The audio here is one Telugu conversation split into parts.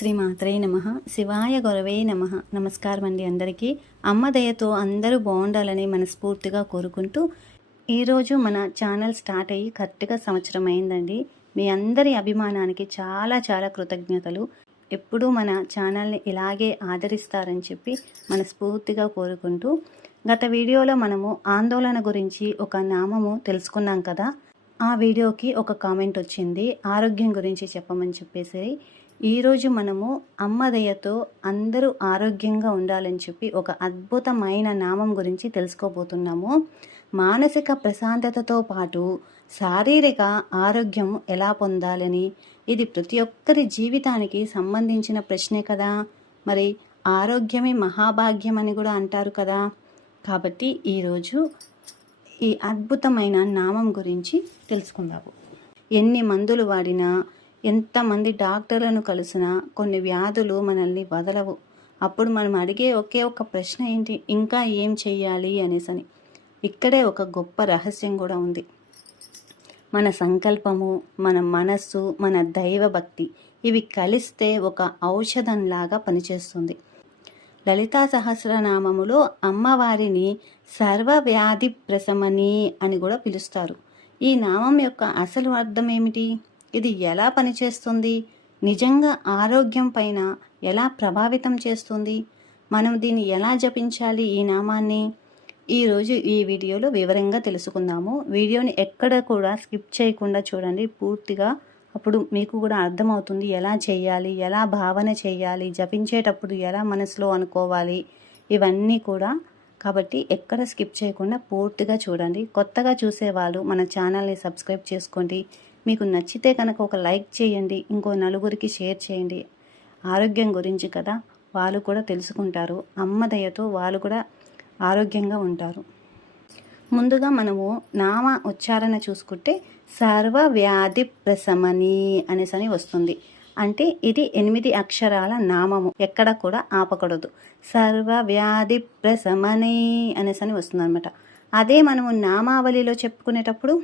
శ్రీమాత్రే నమః. శివాయ గురవే నమః. నమస్కారం అండి అందరికీ. అమ్మ దయతో అందరూ బాగుండాలని మనస్ఫూర్తిగా కోరుకుంటూ ఈరోజు మన ఛానల్ స్టార్ట్ అయ్యి కరెక్ట్గా సంవత్సరం అయిందండి. మీ అందరి అభిమానానికి చాలా చాలా కృతజ్ఞతలు. ఎప్పుడూ మన ఛానల్ని ఇలాగే ఆదరిస్తారని చెప్పి మనస్ఫూర్తిగా కోరుకుంటూ, గత వీడియోలో మనము ఆందోళన గురించి ఒక నామము తెలుసుకున్నాం కదా. ఆ వీడియోకి ఒక కామెంట్ వచ్చింది, ఆరోగ్యం గురించి చెప్పమని చెప్పేసి. ఈరోజు మనము అమ్మ దయతో అందరూ ఆరోగ్యంగా ఉండాలని చెప్పి ఒక అద్భుతమైన నామం గురించి తెలుసుకోబోతున్నాము. మానసిక ప్రశాంతతతో పాటు శారీరక ఆరోగ్యం ఎలా పొందాలని, ఇది ప్రతి ఒక్కరి జీవితానికి సంబంధించిన ప్రశ్నే కదా. మరి ఆరోగ్యమే మహాభాగ్యం అని కూడా అంటారు కదా. కాబట్టి ఈరోజు ఈ అద్భుతమైన నామం గురించి తెలుసుకుందాము. ఎన్ని మందులు వాడినా, ఎంతమంది డాక్టర్లను కలిసినా కొన్ని వ్యాధులు మనల్ని వదలవు. అప్పుడు మనం అడిగే ఒకే ఒక ప్రశ్న ఏంటి, ఇంకా ఏం చెయ్యాలి అనేసని. ఇక్కడే ఒక గొప్ప రహస్యం కూడా ఉంది. మన సంకల్పము, మన మనస్సు, మన దైవ భక్తి ఇవి కలిస్తే ఒక ఔషధంలాగా పనిచేస్తుంది. లలితా సహస్రనామములో అమ్మవారిని సర్వవ్యాధి ప్రశమని అని కూడా పిలుస్తారు. ఈ నామం యొక్క అసలు అర్థం ఏమిటి, ఇది ఎలా పనిచేస్తుంది, నిజంగా ఆరోగ్యం పైన ఎలా ప్రభావితం చేస్తుంది, మనం దీన్ని ఎలా జపించాలి ఈ నామాన్ని, ఈరోజు ఈ వీడియోలో వివరంగా తెలుసుకుందాము. వీడియోని ఎక్కడ కూడా స్కిప్ చేయకుండా చూడండి పూర్తిగా. అప్పుడు మీకు కూడా అర్థమవుతుంది ఎలా చేయాలి, ఎలా భావన చేయాలి, జపించేటప్పుడు ఎలా మనసులో అనుకోవాలి, ఇవన్నీ కూడా. కాబట్టి ఎక్కడ స్కిప్ చేయకుండా పూర్తిగా చూడండి. కొత్తగా చూసేవాళ్ళు మన ఛానల్ని సబ్స్క్రైబ్ చేసుకోండి. మీకు నచ్చితే కనుక ఒక లైక్ చేయండి, ఇంకో నలుగురికి షేర్ చేయండి. ఆరోగ్యం గురించి కదా, వాళ్ళు కూడా తెలుసుకుంటారు. అమ్మ దయతో వాళ్ళు కూడా ఆరోగ్యంగా ఉంటారు. ముందుగా మనము నామ ఉచ్చారణ చూసుకుంటే సర్వ వ్యాధి ప్రశమని అనేసని వస్తుంది. అంటే ఇది 8 అక్షరాల నామము, ఎక్కడ కూడా ఆపకూడదు. సర్వ వ్యాధి ప్రశమని అనేసని వస్తుంది అనమాట. అదే మనము నామావళిలో చెప్పుకునేటప్పుడు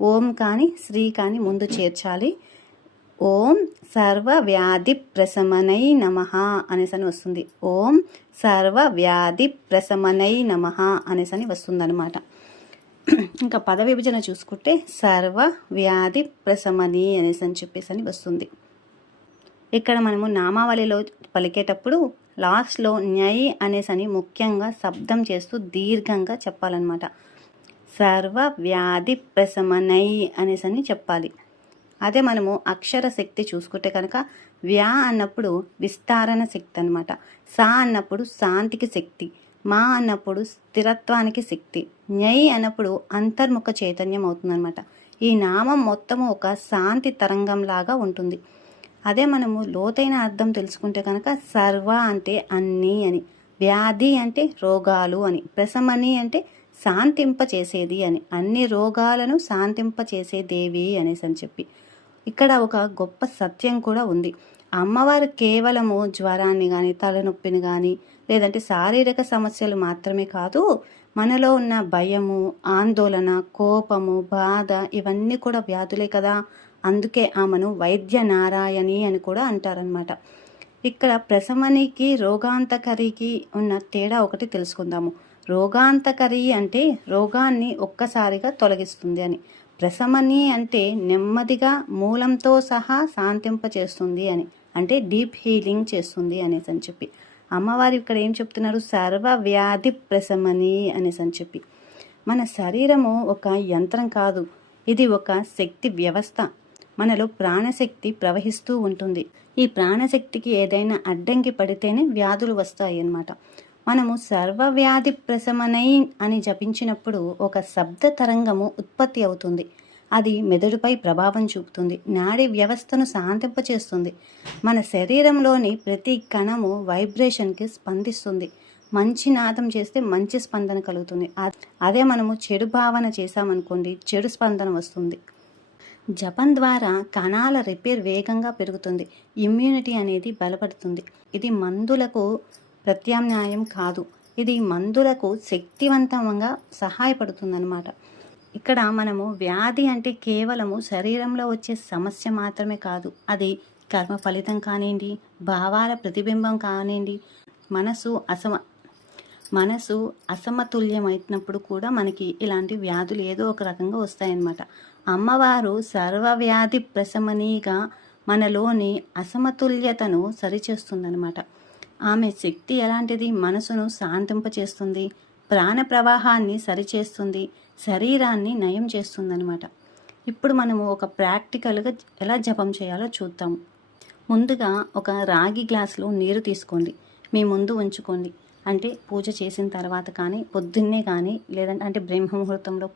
ఓం కానీ శ్రీ కానీ ముందు చేర్చాలి. ఓం సర్వ వ్యాధి ప్రశమనై నమః అనేసని వస్తుంది. ఓం సర్వ వ్యాధి ప్రశమనై నమః అనేసని వస్తుందన్నమాట. ఇంకా పద విభజన చూసుకుంటే సర్వ వ్యాధి ప్రశమని అనేసని చెప్పేసి వస్తుంది. ఇక్కడ మనము నామావళిలో పలికేటప్పుడు లాస్ట్లో న్యై అనేసని ముఖ్యంగా శబ్దం చేస్తూ దీర్ఘంగా చెప్పాలన్నమాట. సర్వ వ్యాధి ప్రశమనై అనేసని చెప్పాలి. అదే మనము అక్షర శక్తి చూసుకుంటే కనుక వ్యా అన్నప్పుడు విస్తారణ శక్తి అనమాట. సా అన్నప్పుడు శాంతికి శక్తి, మా అన్నప్పుడు స్థిరత్వానికి శక్తి, న్యై అన్నప్పుడు అంతర్ముఖ చైతన్యం అవుతుందన్నమాట. ఈ నామం మొత్తము ఒక శాంతి తరంగంలాగా ఉంటుంది. అదే మనము లోతైన అర్థం తెలుసుకుంటే కనుక సర్వ అంటే అన్నీ అని, వ్యాధి అంటే రోగాలు అని, ప్రశమని అంటే శాంతింప చేసేది అని, అన్ని రోగాలను శాంతింప చేసే దేవి అనేసి అని చెప్పి. ఇక్కడ ఒక గొప్ప సత్యం కూడా ఉంది. అమ్మవారు కేవలము జ్వరాన్ని కానీ, తలనొప్పిని కానీ, లేదంటే శారీరక సమస్యలు మాత్రమే కాదు, మనలో ఉన్న భయము, ఆందోళన, కోపము, బాధ ఇవన్నీ కూడా వ్యాధులే కదా. అందుకే ఆమెను వైద్య నారాయణి అని కూడా అంటారనమాట. ఇక్కడ ప్రశమనికి రోగాంతకరికి ఉన్న తేడా ఒకటి తెలుసుకుందాము. రోగాంతకరి అంటే రోగాన్ని ఒక్కసారిగా తొలగిస్తుంది అని, ప్రశమని అంటే నెమ్మదిగా మూలంతో సహా శాంతింపచేస్తుంది అని, అంటే డీప్ హీలింగ్ చేస్తుంది అనేసి అని చెప్పి. అమ్మవారు ఇక్కడ ఏం చెప్తున్నారు, సర్వ వ్యాధి ప్రశమని అనేసి అని చెప్పి. మన శరీరము ఒక యంత్రం కాదు, ఇది ఒక శక్తి వ్యవస్థ. మనలో ప్రాణశక్తి ప్రవహిస్తూ ఉంటుంది. ఈ ప్రాణశక్తికి ఏదైనా అడ్డంకి పడితేనే వ్యాధులు వస్తాయి అన్నమాట. మనము సర్వవ్యాధి ప్రశమనై అని జపించినప్పుడు ఒక శబ్ద తరంగము ఉత్పత్తి అవుతుంది. అది మెదడుపై ప్రభావం చూపుతుంది, నాడీ వ్యవస్థను శాంతింపచేస్తుంది. మన శరీరంలోని ప్రతి కణము వైబ్రేషన్కి స్పందిస్తుంది. మంచి నాదం చేస్తే మంచి స్పందన కలుగుతుంది. అదే మనము చెడు భావన చేశామనుకోండి, చెడు స్పందన వస్తుంది. జపం ద్వారా కణాల రిపేర్ వేగంగా పెరుగుతుంది, ఇమ్యూనిటీ అనేది బలపడుతుంది. ఇది మందులకు ప్రత్యామ్నాయం కాదు, ఇది మందులకు శక్తివంతంగా సహాయపడుతుందన్నమాట. ఇక్కడ మనము వ్యాధి అంటే కేవలము శరీరంలో వచ్చే సమస్య మాత్రమే కాదు, అది కర్మ ఫలితం కానివ్వండి, భావాల ప్రతిబింబం కానివ్వండి, మనసు మనసు అసమతుల్యమైనప్పుడు కూడా మనకి ఇలాంటి వ్యాధులు ఏదో ఒక రకంగా వస్తాయన్నమాట. అమ్మవారు సర్వవ్యాధి ప్రశమనిగా మనలోని అసమతుల్యతను సరిచేస్తుందన్నమాట. ఆమె శక్తి ఎలాంటిది? మనసును శాంతింపచేస్తుంది, ప్రాణ ప్రవాహాన్ని సరిచేస్తుంది, శరీరాన్ని నయం చేస్తుందన్నమాట. ఇప్పుడు మనము ఒక ప్రాక్టికల్గా ఎలా జపం చేయాలో చూద్దాము. ముందుగా ఒక రాగి గ్లాసులో నీరు తీసుకోండి, మీ ముందు ఉంచుకోండి. అంటే పూజ చేసిన తర్వాత కానీ, పొద్దున్నే కానీ, లేదంటే అంటే బ్రహ్మముహూర్తంలో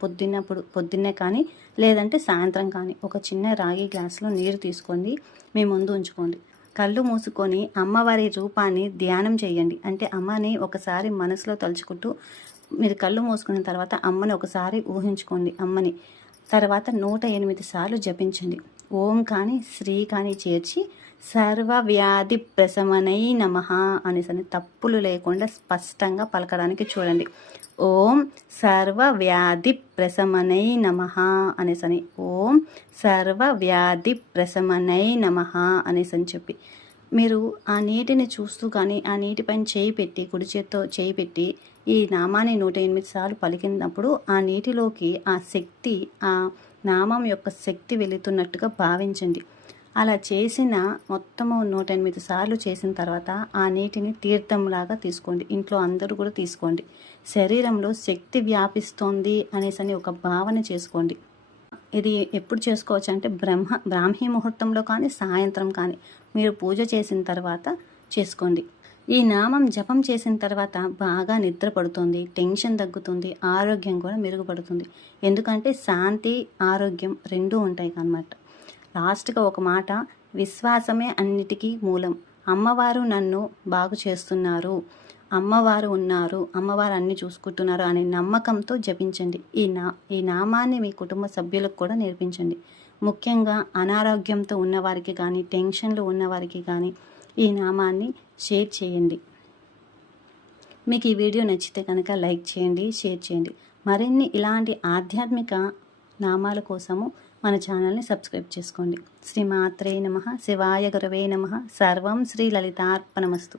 పొద్దున్నే కానీ, లేదంటే సాయంత్రం కానీ ఒక చిన్న రాగి గ్లాసులో నీరు తీసుకోండి, మీ ముందు ఉంచుకోండి. కళ్ళు మూసుకొని అమ్మవారి రూపాన్ని ధ్యానం చేయండి. అంటే అమ్మని ఒకసారి మనసులో తలుచుకుంటూ మీరు కళ్ళు మూసుకున్న తర్వాత అమ్మని ఒకసారి ఊహించుకోండి. అమ్మని తర్వాత 108 సార్లు జపించండి. ఓం కానీ శ్రీ కానీ చేర్చి సర్వవ్యాధి ప్రశమనై నమః అనేసని తప్పులు లేకుండా స్పష్టంగా పలకడానికి చూడండి. ఓం సర్వవ్యాధి ప్రశమనై నమః అనేసని, ఓం సర్వవ్యాధి ప్రశమనై నమః అనేసని చెప్పి మీరు ఆ నీటిని చూస్తూ కానీ ఆ నీటిపైన చేయి పెట్టి, కుడి చేత్తో చేయి పెట్టి ఈ నామాన్ని 108 సార్లు పలికినప్పుడు ఆ నీటిలోకి ఆ శక్తి, ఆ నామం యొక్క శక్తి వెళుతున్నట్టుగా భావించండి. అలా చేసిన మొత్తము 108 సార్లు చేసిన తర్వాత ఆ నీటిని తీర్థంలాగా తీసుకోండి. ఇంట్లో అందరూ కూడా తీసుకోండి. శరీరంలో శక్తి వ్యాపిస్తోంది అనేసని ఒక భావన చేసుకోండి. ఇది ఎప్పుడు చేసుకోవచ్చు అంటే బ్రాహ్మీ ముహూర్తంలో కానీ, సాయంత్రం కానీ మీరు పూజ చేసిన తర్వాత చేసుకోండి. ఈ నామం జపం చేసిన తర్వాత బాగా నిద్ర పడుతుంది, టెన్షన్ తగ్గుతుంది, ఆరోగ్యం కూడా మెరుగుపడుతుంది. ఎందుకంటే శాంతి, ఆరోగ్యం రెండూ ఉంటాయి అన్నమాట. లాస్ట్గా ఒక మాట, విశ్వాసమే అన్నిటికీ మూలం. అమ్మవారు నన్ను బాగు చేస్తున్నారు, అమ్మవారు ఉన్నారు, అమ్మవారు అన్ని చూసుకుంటున్నారు అనే నమ్మకంతో జపించండి. ఈ నామాన్ని మీ కుటుంబ సభ్యులకు కూడా నేర్పించండి. ముఖ్యంగా అనారోగ్యంతో ఉన్నవారికి కానీ, టెన్షన్లు ఉన్నవారికి కానీ ఈ నామాన్ని షేర్ చేయండి. మీకు ఈ వీడియో నచ్చితే కనుక లైక్ చేయండి, షేర్ చేయండి. మరిన్ని ఇలాంటి ఆధ్యాత్మిక నామాల కోసము మన ఛానల్ని సబ్స్క్రైబ్ చేసుకోండి. శ్రీమాత్రే నమః, శివాయ గురవే నమః. సర్వం శ్రీ లలితార్పణమస్తు.